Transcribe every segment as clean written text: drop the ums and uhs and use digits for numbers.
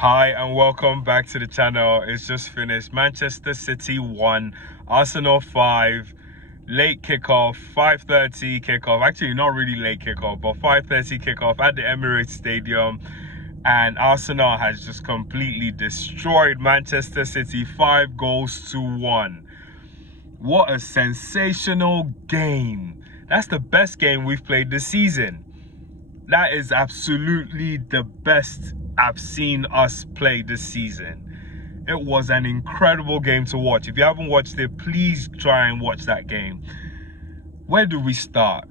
Hi and welcome back to the channel. It's just finished. Manchester City 1, Arsenal 5. Late kickoff, 5:30 kickoff. Actually, not really late kickoff, but 5:30 kickoff at the Emirates Stadium. And Arsenal has just completely destroyed Manchester City, 5-1. What a sensational game. That's the best game we've played this season. That is absolutely the best I've seen us play this season. It was an incredible game to watch. If you haven't watched it, please try and watch that game. Where do we start?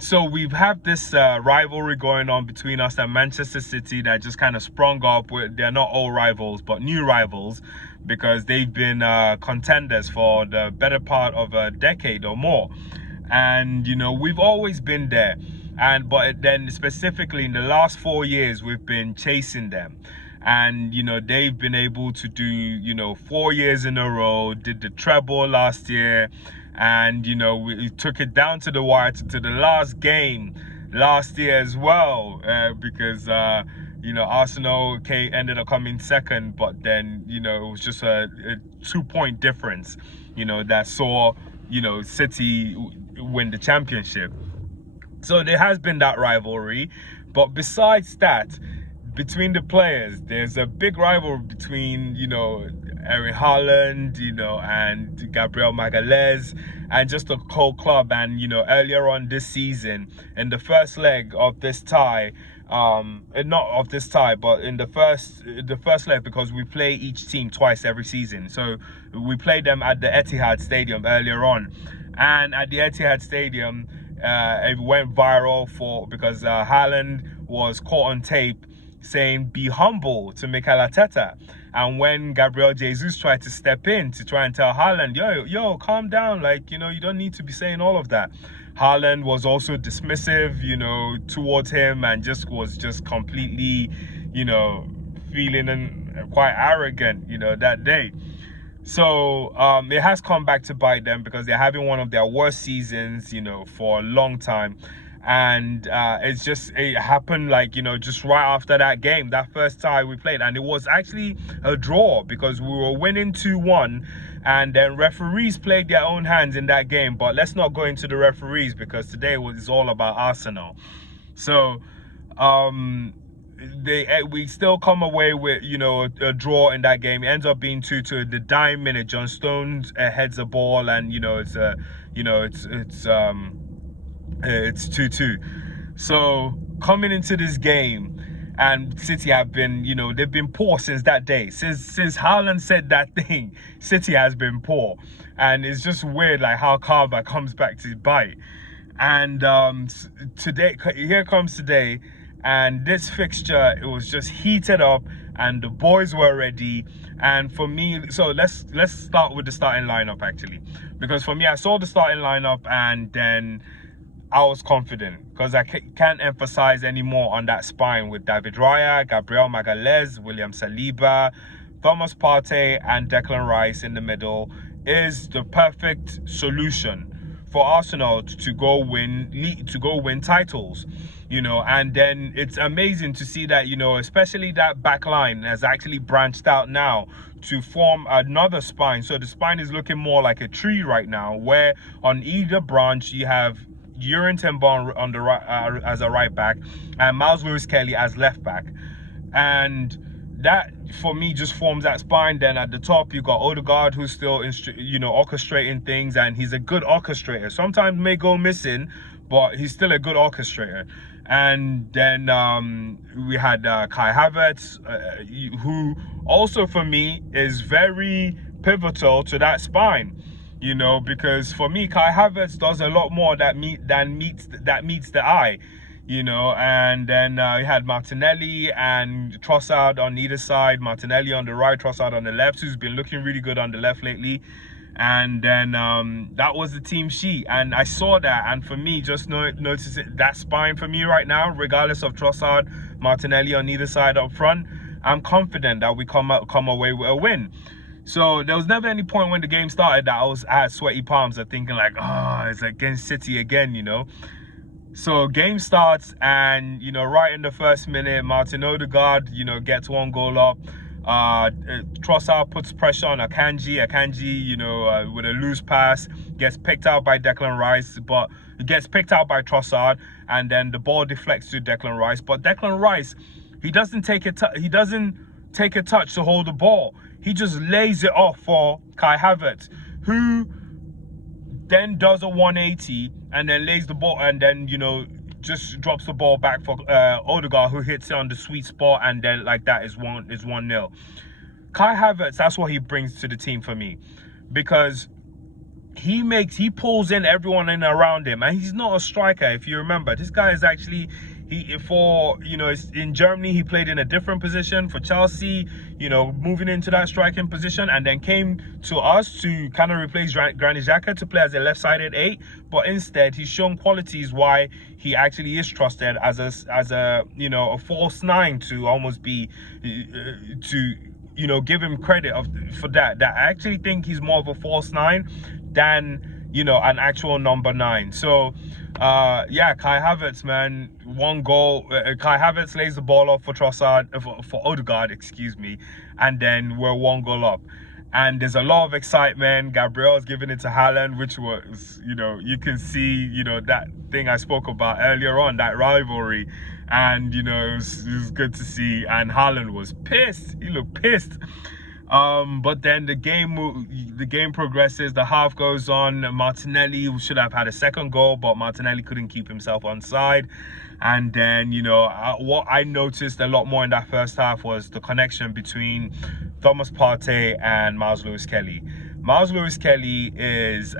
So we've had this rivalry going on between us and Manchester City that just kind of sprung up. They're not all rivals, but new rivals, because they've been contenders for the better part of a decade or more. And, you know, we've always been there. But then specifically in the last 4 years, we've been chasing them. And, you know, they've been able to do, 4 years in a row, did the treble last year. And, you know, we took it down to the wire, to the last game last year as well. Because, Arsenal ended up coming second. But then, it was just a 2-point difference, that saw, City win the championship. So there has been that rivalry, but besides that, between the players, there's a big rivalry between, Erling Haaland, and Gabriel Magalhaes, and just the whole club. And, earlier on this season, in the first leg of this tie, not of this tie, but in the first leg, because we play each team twice every season. So we played them at the Etihad Stadium earlier on, and at the Etihad Stadium, it went viral because Haaland was caught on tape saying "be humble" to Mikel Arteta. And when Gabriel Jesus tried to step in to try and tell Haaland, yo, calm down, you don't need to be saying all of that, Haaland was also dismissive, towards him, and was just completely, feeling quite arrogant, that day. So it has come back to bite them, because they're having one of their worst seasons, for a long time. And it happened just right after that game, that first tie we played. And it was actually a draw, because we were winning 2-1, and then referees played their own hands in that game. But let's not go into the referees, because today was all about Arsenal. So we still come away with a draw in that game. It ends up being 2-2. The dying minute, John Stones heads a ball, and it's 2-2. So coming into this game, and City have been, they've been poor since that day. Since Haaland said that thing, City has been poor. And it's just weird how Carver comes back to bite. And today, here comes today, and this fixture, it was just heated up, and the boys were ready. And for me, so let's start with the starting lineup, actually, because for me, I saw the starting lineup, and then I was confident, because I can't emphasize anymore on that spine with David Raya, Gabriel Magalhaes, William Saliba, Thomas Partey, and Declan Rice in the middle is the perfect solution for Arsenal to go win titles, and then it's amazing to see that, especially that back line has actually branched out now to form another spine. So the spine is looking more like a tree right now, where on either branch you have Yuri Timber on the right, as a right back, and Miles Lewis Skelly as left back. And that, for me, just forms that spine. Then at the top, you got Odegaard, who's still, orchestrating things, and he's a good orchestrator. Sometimes may go missing, but he's still a good orchestrator. And then we had Kai Harvetz, who also, for me, is very pivotal to that spine. Because for me, Kai Harvetz does a lot more that meets the eye. And then you had Martinelli and Trossard on either side. Martinelli on the right, Trossard on the left, who's been looking really good on the left lately. And then that was the team sheet, and I saw that. And for me, just noticing that spine for me right now, regardless of Trossard, Martinelli on either side up front, I'm confident that we come away with a win. So there was never any point when the game started that I had sweaty palms of thinking it's against City again, So game starts, and right in the first minute, Martin Odegaard gets one goal up. Trossard puts pressure on Akanji. Akanji, with a loose pass, gets picked out by Declan Rice, but it gets picked out by Trossard, and then the ball deflects to Declan Rice. But Declan Rice, he doesn't take a touch to hold the ball. He just lays it off for Kai Havertz, who then does a 180 and then lays the ball, and then just drops the ball back for Odegaard, who hits it on the sweet spot, and then like that is 1-0. Kai Havertz, that's what he brings to the team for me, because he pulls in everyone in around him, and he's not a striker. If you remember, this guy is actually in Germany he played in a different position for Chelsea, moving into that striking position, and then came to us to kind of replace Granit Xhaka to play as a left-sided 8. But instead, he's shown qualities why he actually is trusted as a false 9, to almost be give him credit for that. I actually think he's more of a false 9 than an actual number 9. So yeah, Kai Havertz, man, one goal. Kai Havertz lays the ball off for Trossard, for Odegaard, excuse me, and then we're one goal up. And there's a lot of excitement. Gabriel's giving it to Haaland, which was, you can see, that thing I spoke about earlier on, that rivalry. And, it was good to see. And Haaland was pissed. He looked pissed. But then the game progresses. The half goes on. Martinelli should have had a second goal, but Martinelli couldn't keep himself onside. And then, what I noticed a lot more in that first half was the connection between Thomas Partey and Miles Lewis Skelly. Miles Lewis Skelly is,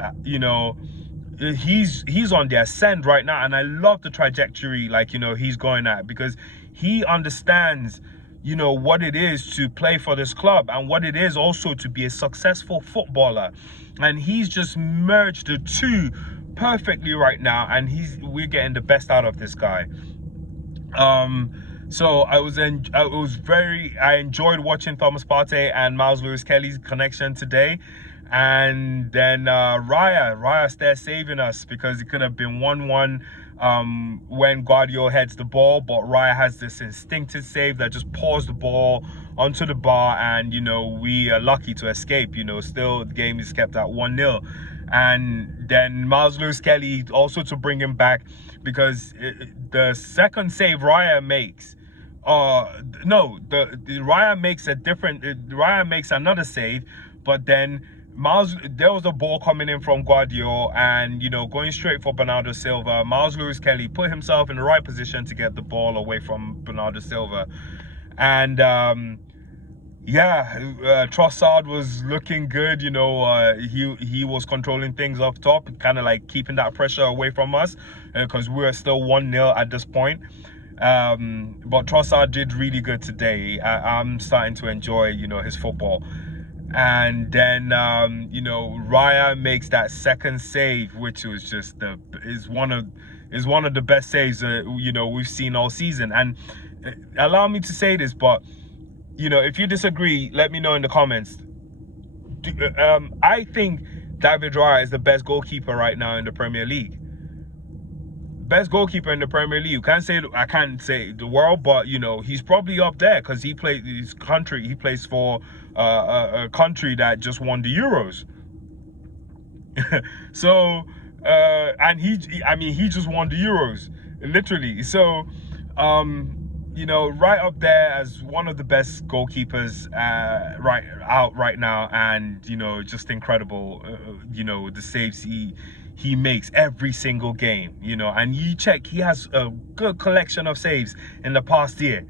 he's on the ascent right now, and I love the trajectory he's going at, because he understands what it is to play for this club, and what it is also to be a successful footballer. And he's just merged the two perfectly right now, and we're getting the best out of this guy. So I enjoyed watching Thomas Partey and Miles Lewis Skelly's connection today. And then Raya's there saving us, because it could have been 1-1 when Guardiola heads the ball, but Raya has this instinctive save that just pours the ball onto the bar, and we are lucky to escape. Still the game is kept at 1-0. And then Miles Lewis Skelly also to bring him back, because the second save Raya makes, Raya makes another save, but then there was a ball coming in from Guardiola, and going straight for Bernardo Silva. Miles Lewis Skelly put himself in the right position to get the ball away from Bernardo Silva. And Trossard was looking good. He was controlling things up top, kind of like keeping that pressure away from us, because we were still 1-0 at this point. But Trossard did really good today. I'm starting to enjoy his football. And then Raya makes that second save, which was just is one of the best saves we've seen all season. And allow me to say this, but if you disagree, let me know in the comments. I think David Raya is the best goalkeeper right now in the Premier League. Best goalkeeper in the Premier League. I can't say the world, but he's probably up there, because he plays for a country that just won the Euros. So and he just won the Euros, literally. So right up there as one of the best goalkeepers right now, and just incredible. The saves he makes every single game, and you check, he has a good collection of saves in the past year.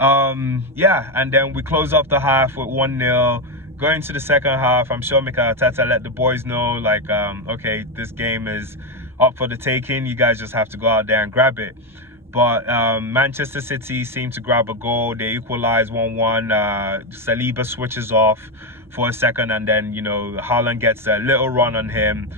And then we close off the half with 1-0. Going to the second half, I'm sure Mikel Arteta let the boys know, okay, this game is up for the taking. You guys just have to go out there and grab it. But Manchester City seem to grab a goal. They equalize 1-1. Saliba switches off for a second, and then Haaland gets a little run on him.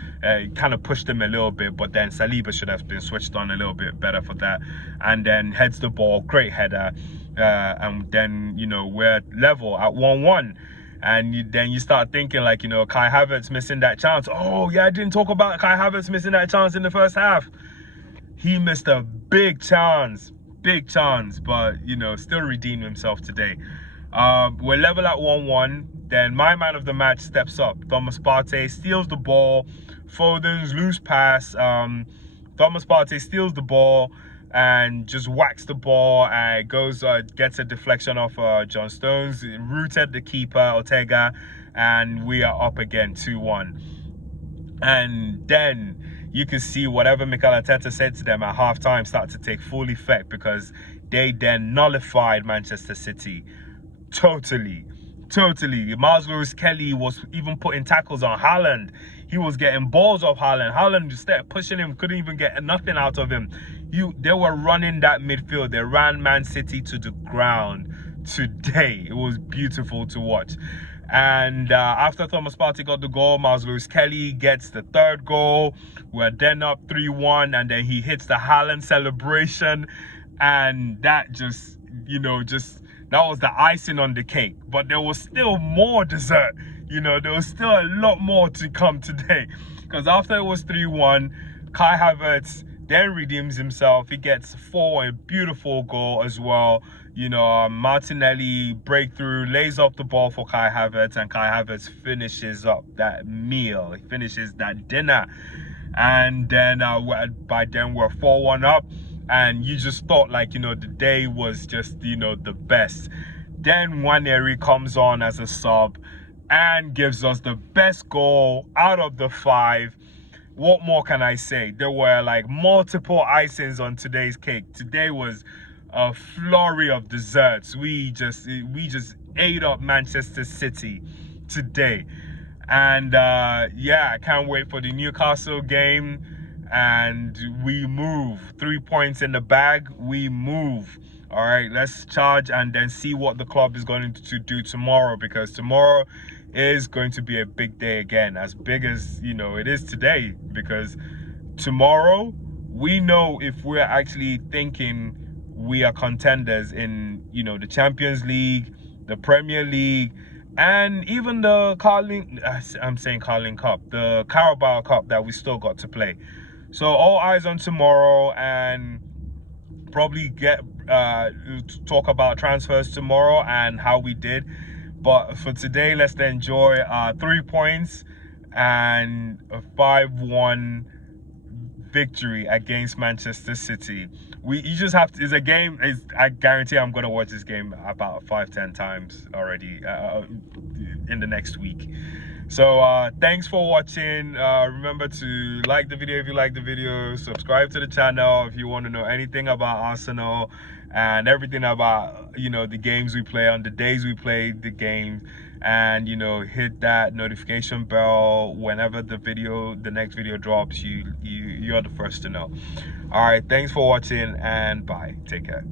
Kind of pushed him a little bit, but then Saliba should have been switched on a little bit better for that. And then heads the ball, great header. And then we're level at 1-1. And then you start thinking, Kai Havertz missing that chance. Oh yeah, I didn't talk about Kai Havertz missing that chance in the first half. He missed a big chance, but you know, still redeemed himself today. We're level at 1-1. Then my man of the match steps up. Thomas Partey steals the ball. Foden's loose pass. Thomas Partey steals the ball and just whacks the ball and goes, gets a deflection off John Stones, rooted the keeper, Odegaard, and we are up again 2-1. And then you can see whatever Mikel Arteta said to them at halftime start to take full effect, because they then nullified Manchester City. Totally. Miles Lewis Skelly was even putting tackles on Haaland. He was getting balls off Haaland. Haaland just started pushing him, couldn't even get nothing out of him. They were running that midfield. They ran Man City to the ground today. It was beautiful to watch. And after Thomas Partey got the goal, Miles Lewis Skelly gets the third goal. We're then up 3-1, and then he hits the Haaland celebration, and that just, you know, that was the icing on the cake. But there was still more dessert. You know, there was still a lot more to come today. Because after it was 3-1, Kai Havertz then redeems himself. He gets a beautiful goal as well. You know, Martinelli breakthrough, lays off the ball for Kai Havertz, and Kai Havertz finishes up that meal. He finishes that dinner. And then by then we're 4-1 up. And you just thought, like, you know, the day was just, you know, the best. Then Nwaneri comes on as a sub and gives us the best goal out of the 5. What more can I say? There were like multiple icings on today's cake. Today was a flurry of desserts. We just ate up Manchester City today. And yeah, I can't wait for the Newcastle game. And we move. 3 points in the bag. We move. All right, let's charge and then see what the club is going to do tomorrow, because tomorrow is going to be a big day again, as big as, you know, it is today. Because tomorrow we know if we're actually thinking we are contenders in, you know, the Champions League, the Premier League, and even the Carling Cup, the Carabao Cup that we still got to play. So all eyes on tomorrow, and probably get talk about transfers tomorrow and how we did. But for today, let's enjoy 3 points and a 5-1 victory against Manchester City. You just have to, it's a game, I guarantee I'm going to watch this game about 5-10 times already in the next week. So thanks for watching. Remember to like the video if you like the video, subscribe to the channel if you want to know anything about Arsenal and everything about, you know, the games we play on the days we play the games, and, you know, hit that notification bell whenever the next video drops. You're the first to know. All right, thanks for watching, and bye. Take care.